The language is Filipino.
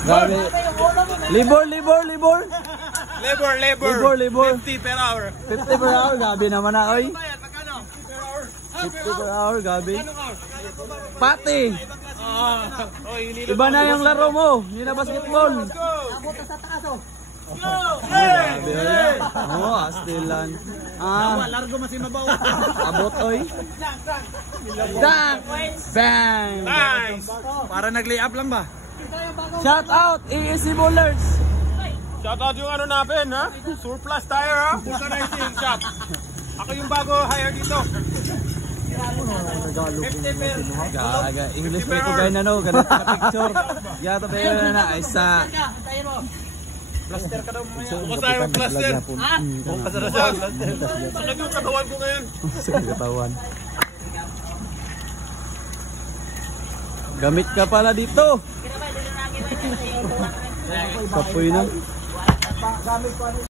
Grabe. Libor. 50 per hour. 50 per hour, gabi naman na, oy. Magkano? 50 per hour, gabi. Pati. Iba na yung laro mo, yun na basketball. Abot sa taas oh. Grabe, oy. Astilan. Largo mas imabaw. Abot, oy. Dunk! Bang! Nice! Para nag-layup lang ba? Shout out, ASC Bowlers. Shoutout yung ano natin, ha? Surplus tire, ha? Pusa 19 shop. Ako yung bago hire dito. 50 per. Gaga, English pa ito gaya na no, ganito ka picture. Gato pa yun na, isa. Plaster ka daw mamaya. Bukas tayo plaster. Bukas na siya. Sakit yung katawan ko ngayon. Sakit katawan. Gamit ka pala dito. Kapoy na.